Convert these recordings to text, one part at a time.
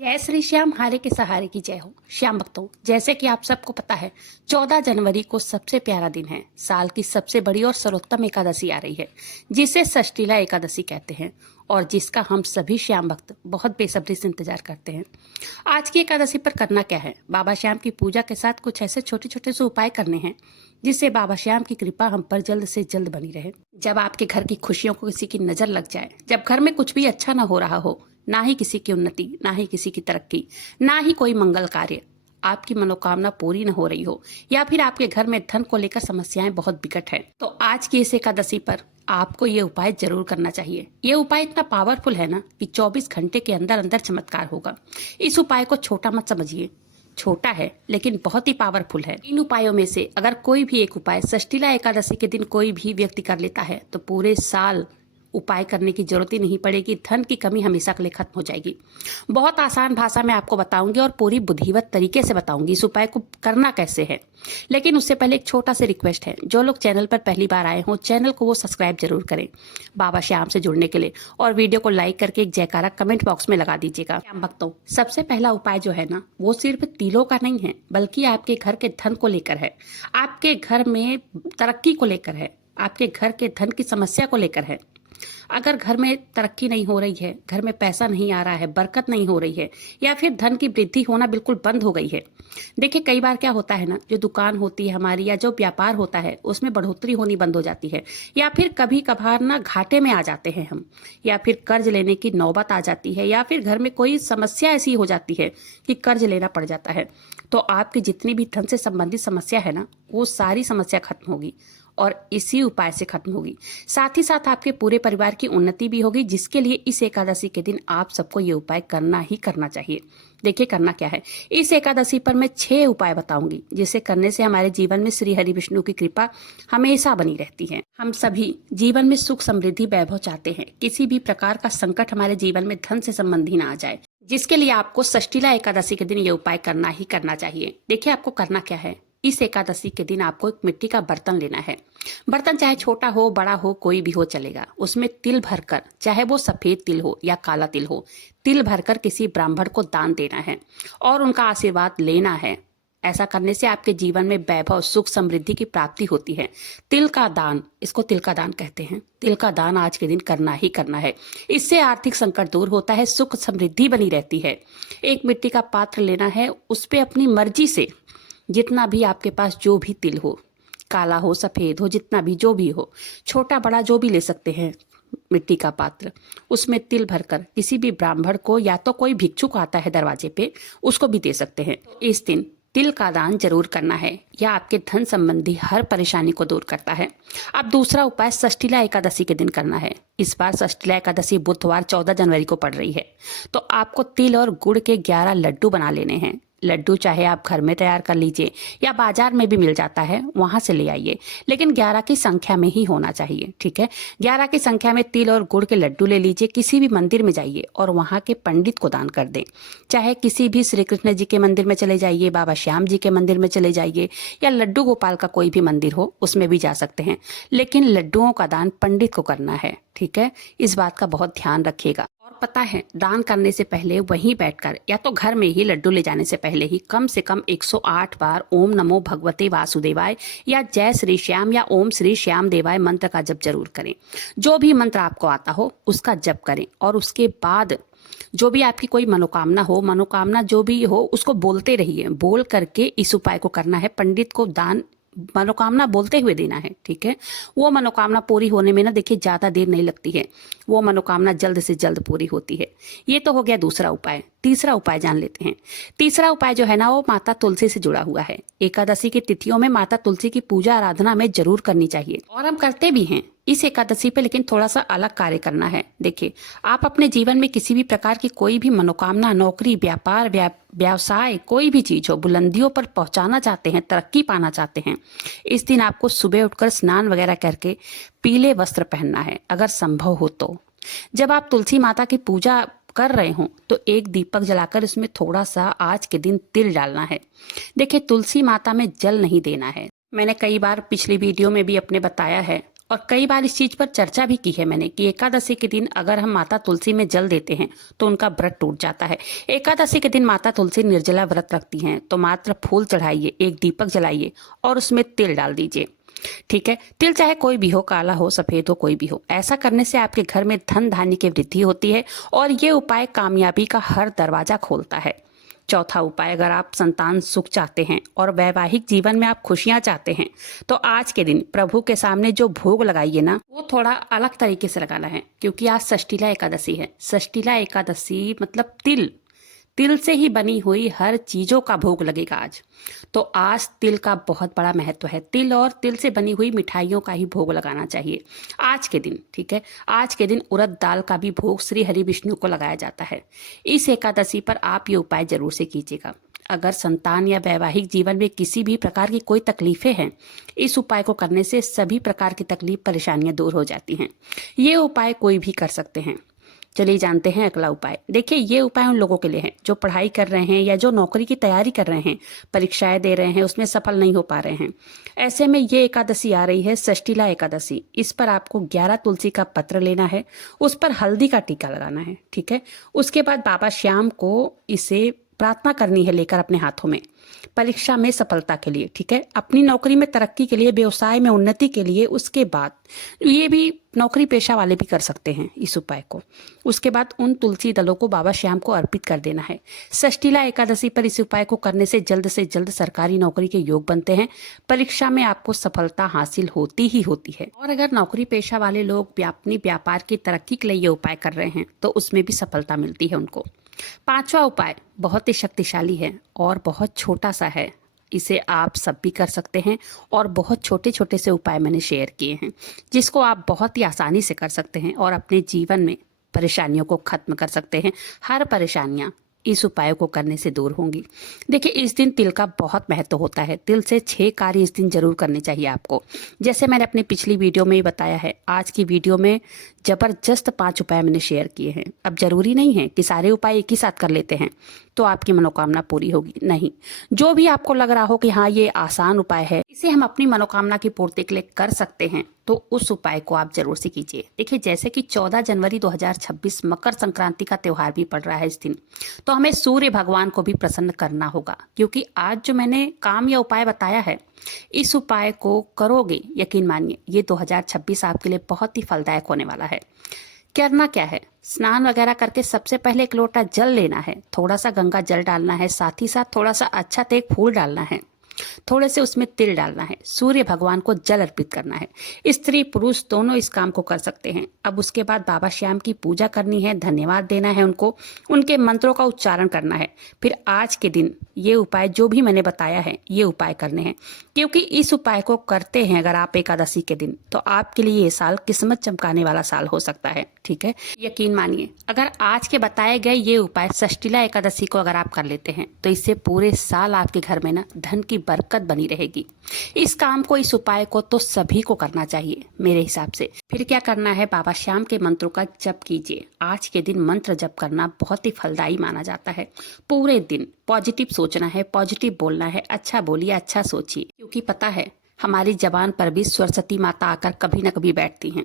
जय श्री श्याम, हारे के सहारे की जय हो। श्याम भक्तों, जैसे कि आप सबको पता है 14 जनवरी को सबसे प्यारा दिन है। साल की सबसे बड़ी और सर्वोत्तम एकादशी आ रही है, जिसे षष्ठीला एकादशी कहते हैं और जिसका हम सभी श्याम भक्त बहुत बेसब्री से इंतजार करते हैं। आज की एकादशी पर करना क्या है? बाबा श्याम की पूजा के साथ कुछ ऐसे छोटे छोटे से उपाय करने हैं जिससे बाबा श्याम की कृपा हम पर जल्द से जल्द बनी रहे। जब आपके घर की खुशियों को किसी की नजर लग जाए, जब घर में कुछ भी अच्छा ना हो रहा हो, ना ही किसी की उन्नति, ना ही किसी की तरक्की, ना ही कोई मंगल कार्य, आपकी मनोकामना पूरी न हो रही हो, या फिर आपके घर में धन को लेकर समस्याएं बहुत विकट है, तो आज की इस एकादशी पर आपको ये उपाय जरूर करना चाहिए। ये उपाय इतना पावरफुल है ना कि 24 घंटे के अंदर अंदर चमत्कार होगा। इस उपाय को छोटा मत समझिए, छोटा है लेकिन बहुत ही पावरफुल है। इन उपायों में से अगर कोई भी एक उपाय षष्ठीला एकादशी के दिन कोई भी व्यक्ति कर लेता है तो पूरे साल उपाय करने की जरूरत ही नहीं पड़ेगी। धन की कमी हमेशा के लिए खत्म हो जाएगी। बहुत आसान भाषा में आपको बताऊंगी और पूरी बुद्धिवत तरीके से बताऊंगी इस उपाय को करना कैसे है। लेकिन उससे पहले एक छोटा सा रिक्वेस्ट है, जो लोग चैनल पर पहली बार आए हों चैनल को वो सब्सक्राइब जरूर करें बाबा श्याम से जुड़ने के लिए, और वीडियो को लाइक करके एक जयकारा कमेंट बॉक्स में लगा दीजिएगा। श्याम भक्तों, सबसे पहला उपाय जो है ना वो सिर्फ तिलों का नहीं है, बल्कि आपके घर के धन को लेकर है, आपके घर में तरक्की को लेकर है, आपके घर के धन की समस्या को लेकर है। अगर घर में तरक्की नहीं हो रही है, घर में पैसा नहीं आ रहा है, बरकत नहीं हो रही है, या फिर धन की वृद्धि होना बिल्कुल बंद हो गई है। देखिए, कई बार क्या होता है ना, जो दुकान होती है हमारी या जो व्यापार होता है उसमें बढ़ोतरी होनी बंद हो जाती है, या फिर कभी कभार ना घाटे में आ जाते हैं हम, या फिर कर्ज लेने की नौबत आ जाती है, या फिर घर में कोई समस्या ऐसी हो जाती है कि कर्ज लेना पड़ जाता है। तो आपकी जितनी भी धन से संबंधित समस्या है ना, वो सारी समस्या खत्म होगी और इसी उपाय से खत्म होगी। साथ ही साथ आपके पूरे परिवार की उन्नति भी होगी, जिसके लिए इस एकादशी के दिन आप सबको ये उपाय करना ही करना चाहिए। देखिए करना क्या है, इस एकादशी पर मैं 6 उपाय बताऊंगी जिसे करने से हमारे जीवन में श्री हरि विष्णु की कृपा हमेशा बनी रहती है। हम सभी जीवन में सुख समृद्धि वैभव चाहते हैं, किसी भी प्रकार का संकट हमारे जीवन में धन से संबंधी ना आ जाए, जिसके लिए आपको षष्ठीला एकादशी के दिन ये उपाय करना ही करना चाहिए। देखिए आपको करना क्या है, इस एकादशी के दिन आपको एक मिट्टी का बर्तन लेना है। बर्तन चाहे छोटा हो बड़ा हो कोई भी हो चलेगा, उसमें तिल भरकर, चाहे वो सफेद तिल हो या काला तिल हो, तिल भरकर किसी ब्राह्मण को दान देना है और उनका आशीर्वाद लेना है। ऐसा करने से आपके जीवन में वैभव सुख समृद्धि की प्राप्ति होती है। तिल का दान, इसको तिल का दान कहते हैं, तिल का दान आज के दिन करना ही करना है। इससे आर्थिक संकट दूर होता है, सुख समृद्धि बनी रहती है। एक मिट्टी का पात्र लेना है, उस पे अपनी मर्जी से जितना भी आपके पास जो भी तिल हो, काला हो सफेद हो, जितना भी जो भी हो, छोटा बड़ा जो भी ले सकते हैं मिट्टी का पात्र, उसमें तिल भरकर किसी भी ब्राह्मण को, या तो कोई भिक्षुक आता है दरवाजे पे उसको भी दे सकते हैं। इस दिन तिल का दान जरूर करना है, यह आपके धन संबंधी हर परेशानी को दूर करता है। अब दूसरा उपाय षष्ठीला एकादशी के दिन करना है। इस बार षष्ठीला एकादशी बुधवार 14 जनवरी को पड़ रही है, तो आपको तिल और गुड़ के 11 लड्डू बना लेने हैं। लड्डू चाहे आप घर में तैयार कर लीजिए या बाजार में भी मिल जाता है, वहां से ले आइए, लेकिन 11 की संख्या में ही होना चाहिए, ठीक है। 11 की संख्या में तिल और गुड़ के लड्डू ले लीजिए, किसी भी मंदिर में जाइए और वहां के पंडित को दान कर दें। चाहे किसी भी श्री कृष्ण जी के मंदिर में चले जाइए, बाबा श्याम जी के मंदिर में चले जाइए, या लड्डू गोपाल का कोई भी मंदिर हो उसमें भी जा सकते हैं, लेकिन लड्डुओं का दान पंडित को करना है, ठीक है। इस बात का बहुत ध्यान रखिएगा। और पता है, दान करने से पहले वहीं बैठकर या तो घर में ही लड्डू ले जाने से पहले ही कम से कम 108 बार ओम नमो भगवते वासुदेवाय या जय श्री श्याम या ओम श्री श्याम देवाय मंत्र का जप जरूर करें। जो भी मंत्र आपको आता हो उसका जप करें, और उसके बाद जो भी आपकी कोई मनोकामना हो, मनोकामना जो भी हो उसको बोलते रहिए। बोल करके इस उपाय को करना है, पंडित को दान मनोकामना बोलते हुए देना है, ठीक है। वो मनोकामना पूरी होने में ना देखिए ज्यादा देर नहीं लगती है, वो मनोकामना जल्द से जल्द पूरी होती है। ये तो हो गया दूसरा उपाय। तीसरा उपाय जान लेते हैं। तीसरा उपाय जो है ना वो माता तुलसी से जुड़ा हुआ है। एकादशी की तिथियों में माता तुलसी की पूजा आराधना हमें जरूर करनी चाहिए, और हम करते भी हैं इस एकादशी पे, लेकिन थोड़ा सा अलग कार्य करना है। देखिए, आप अपने जीवन में किसी भी प्रकार की कोई भी मनोकामना, नौकरी, व्यापार, व्यवसाय, कोई भी चीज हो, बुलंदियों पर पहुंचाना चाहते हैं, तरक्की पाना चाहते हैं, इस दिन आपको सुबह उठकर स्नान वगैरह करके पीले वस्त्र पहनना है, अगर संभव हो तो। जब आप तुलसी माता की पूजा कर रहे हो तो एक दीपक जलाकर इसमें थोड़ा सा आज के दिन तिल डालना है। देखिए, तुलसी माता में जल नहीं देना है। मैंने कई बार पिछली वीडियो में भी अपने बताया है, और कई बार इस चीज पर चर्चा भी की है मैंने कि एकादशी के दिन अगर हम माता तुलसी में जल देते हैं तो उनका व्रत टूट जाता है। एकादशी के दिन माता तुलसी निर्जला व्रत रखती हैं, तो मात्र फूल चढ़ाइए, एक दीपक जलाइए और उसमें तिल डाल दीजिए। ठीक है, तिल चाहे कोई भी हो, काला हो, सफेद हो, कोई भी हो। ऐसा करने से आपके घर में धन धान्य की वृद्धि होती है और ये उपाय कामयाबी का हर दरवाजा खोलता है। चौथा उपाय, अगर आप संतान सुख चाहते हैं और वैवाहिक जीवन में आप खुशियां चाहते हैं तो आज के दिन प्रभु के सामने जो भोग लगाइए ना, वो थोड़ा अलग तरीके से लगाना है, क्योंकि आज षष्ठीला एकादशी है। षष्ठीला एकादशी मतलब तिल, तिल से ही बनी हुई हर चीजों का भोग लगेगा आज। तो आज तिल का बहुत बड़ा महत्व है। तिल और तिल से बनी हुई मिठाइयों का ही भोग लगाना चाहिए आज के दिन। ठीक है, आज के दिन उड़द दाल का भी भोग श्री हरि विष्णु को लगाया जाता है। इस एकादशी पर आप ये उपाय जरूर से कीजिएगा। अगर संतान या वैवाहिक जीवन में किसी भी प्रकार की कोई तकलीफें हैं, इस उपाय को करने से सभी प्रकार की तकलीफ परेशानियां दूर हो जाती हैं। ये उपाय कोई भी कर सकते हैं। चलिए जानते हैं अगला उपाय। देखिए, ये उपाय उन लोगों के लिए है जो पढ़ाई कर रहे हैं या जो नौकरी की तैयारी कर रहे हैं, परीक्षाएं दे रहे हैं, उसमें सफल नहीं हो पा रहे हैं। ऐसे में ये एकादशी आ रही है, षष्ठीला एकादशी। इस पर आपको 11 तुलसी का पत्र लेना है, उस पर हल्दी का टीका लगाना है। ठीक है, उसके बाद बाबा श्याम को इसे प्रार्थना करनी है लेकर अपने हाथों में, परीक्षा में सफलता के लिए। ठीक है, अपनी नौकरी में तरक्की के लिए, व्यवसाय में उन्नति के लिए। उसके बाद ये भी नौकरी पेशा वाले भी कर सकते हैं इस उपाय को। उसके बाद उन तुलसी दलों को बाबा श्याम को अर्पित कर देना है। षष्ठीला एकादशी पर इस उपाय को करने से जल्द सरकारी नौकरी के योग बनते हैं। परीक्षा में आपको सफलता हासिल होती ही होती है। और अगर नौकरी पेशा वाले लोग अपनी व्यापार की तरक्की के लिए ये उपाय कर रहे हैं तो उसमें भी सफलता मिलती है उनको। पांचवा उपाय बहुत ही शक्तिशाली है और बहुत छोटा सा है। इसे आप सब भी कर सकते हैं और बहुत छोटे छोटे से उपाय मैंने शेयर किए हैं जिसको आप बहुत ही आसानी से कर सकते हैं और अपने जीवन में परेशानियों को खत्म कर सकते हैं। हर परेशानियां इस उपाय को करने से दूर होंगी। देखिए, इस दिन तिल का बहुत महत्व होता है। तिल से 6 कार्य इस दिन जरूर करने चाहिए आपको। जैसे मैंने अपनी पिछली वीडियो में ही बताया है, आज की वीडियो में जबरदस्त 5 उपाय मैंने शेयर किए हैं। अब जरूरी नहीं है कि सारे उपाय एक ही साथ कर लेते हैं तो आपकी मनोकामना पूरी होगी, नहीं। जो भी आपको लग रहा हो कि हाँ ये आसान उपाय है, इसे हम अपनी मनोकामना की पूर्ति के लिए कर सकते हैं, तो उस उपाय को आप जरूर से कीजिए। देखिए, जैसे कि 14 जनवरी 2026 मकर संक्रांति का त्योहार भी पड़ रहा है इस दिन, तो हमें सूर्य भगवान को भी प्रसन्न करना होगा, क्योंकि आज जो मैंने काम या उपाय बताया है, इस उपाय को करोगे, यकीन मानिए ये 2026 आपके लिए बहुत ही फलदायक होने वाला है। करना क्या है, स्नान वगैरह करके सबसे पहले एक लोटा जल लेना है, थोड़ा सा गंगा जल डालना है, साथ ही साथ थोड़ा सा अच्छा तेज फूल डालना है, थोड़े से उसमें तिल डालना है, सूर्य भगवान को जल अर्पित करना है। स्त्री पुरुष दोनों इस काम को कर सकते हैं। अब उसके बाद बाबा श्याम की पूजा करनी है, धन्यवाद देना है उनको, उनके मंत्रों का उच्चारण करना है। फिर आज के दिन ये उपाय जो भी मैंने बताया है ये उपाय करने हैं, क्योंकि इस उपाय को करते हैं अगर आप एकादशी के दिन, तो आपके लिए ये साल किस्मत चमकाने वाला साल हो सकता है। ठीक है, यकीन मानिए, अगर आज के बताए गए ये उपाय षष्ठीला एकादशी को अगर आप कर लेते हैं तो इससे पूरे साल आपके घर में ना धन की बरकत बनी रहेगी। इस काम को, इस उपाय को तो सभी को करना चाहिए मेरे हिसाब से। फिर क्या करना है, बाबा श्याम के मंत्रों का जप कीजिए। आज के दिन मंत्र जप करना बहुत ही फलदायी माना जाता है। पूरे दिन पॉजिटिव सोचना है, पॉजिटिव बोलना है, अच्छा बोलिए, अच्छा सोचिए, क्योंकि पता है हमारी जबान पर भी सरस्वती माता आकर कभी न कभी बैठती हैं।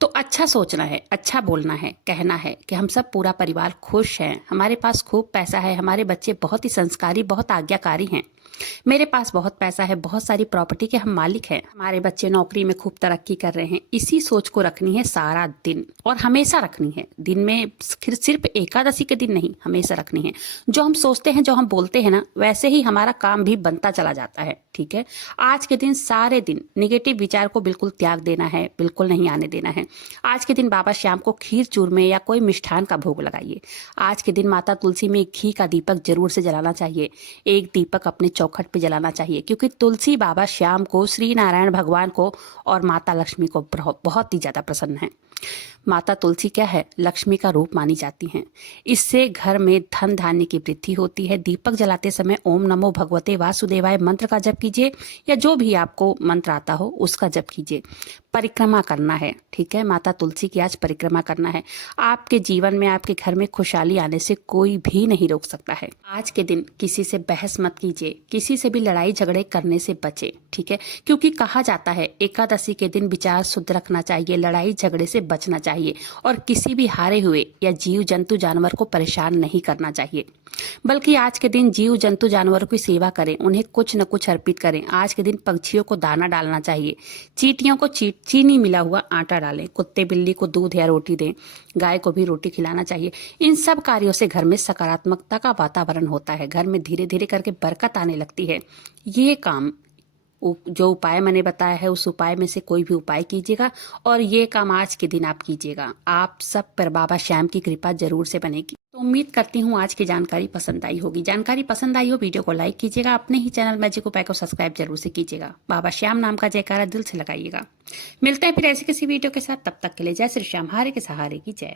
तो अच्छा सोचना है, अच्छा बोलना है, कहना है कि हम सब पूरा परिवार खुश हैं, हमारे पास खूब पैसा है, हमारे बच्चे बहुत ही संस्कारी, बहुत आज्ञाकारी हैं, मेरे पास बहुत पैसा है, बहुत सारी प्रॉपर्टी के हम मालिक हैं, हमारे बच्चे नौकरी में खूब तरक्की कर रहे हैं। इसी सोच को रखनी है सारा दिन और हमेशा रखनी है। दिन में फिर सिर्फ एकादशी के दिन नहीं, हमेशा रखनी है। जो हम सोचते हैं, जो हम बोलते हैं ना, वैसे ही हमारा काम भी बनता चला जाता है। ठीक है, आज के दिन सारे दिन निगेटिव विचार को बिल्कुल त्याग देना है, बिल्कुल नहीं आने देना है। आज के दिन बाबा श्याम को खीर चूरमे या कोई मिष्ठान का भोग लगाइए। आज के दिन माता तुलसी में घी का दीपक जरूर से जलाना चाहिए। एक दीपक अपने चौखट पे जलाना चाहिए, क्योंकि तुलसी बाबा श्याम को, श्री नारायण भगवान को और माता लक्ष्मी को बहुत ही ज्यादा प्रसन्न है। माता तुलसी क्या है, लक्ष्मी का रूप मानी जाती हैं। इससे घर में धन धान्य की वृद्धि होती है। दीपक जलाते समय ओम नमो भगवते वासुदेवाय मंत्र का जप कीजिए, या जो भी आपको मंत्र आता हो उसका जप कीजिए। परिक्रमा करना है। ठीक है, माता तुलसी की आज परिक्रमा करना है। आपके जीवन में, आपके घर में खुशहाली आने से कोई भी नहीं रोक सकता है। आज के दिन किसी से बहस मत कीजिए, किसी से भी लड़ाई झगड़े करने से बचे। ठीक है, क्योंकि कहा जाता है एकादशी के दिन विचार शुद्ध रखना चाहिए, लड़ाई झगड़े से बचना चाहिए और किसी भी हारे हुए या जीव जंतु जानवर को परेशान नहीं करना चाहिए। बल्कि आज के दिन जीव जंतु जानवरों की सेवा करें, उन्हें कुछ न कुछ अर्पित करें। आज के दिन पक्षियों को दाना डालना चाहिए, चींटियों को चीनी मिला हुआ आटा डालें, कुत्ते बिल्ली को दूध या रोटी दें, गाय को भी रोटी खिलाना चाहिए। इन सब कार्यों से घर में सकारात्मकता का वातावरण होता है, घर में धीरे धीरे करके बरकत आने लगती है। ये काम, जो उपाय मैंने बताया है उस उपाय में से कोई भी उपाय कीजिएगा और ये काम आज के दिन आप कीजिएगा। आप सब पर बाबा श्याम की कृपा जरूर से बनेगी। तो उम्मीद करती हूँ आज की जानकारी पसंद आई होगी। जानकारी पसंद आई हो वीडियो को लाइक कीजिएगा, अपने ही चैनल मैजिक उपाय को सब्सक्राइब जरूर से कीजिएगा। बाबा श्याम नाम का जयकारा दिल से लगाइएगा। मिलते हैं फिर ऐसी किसी वीडियो के साथ, तब तक के लिए जय श्री श्याम, हारे के सहारे की जय।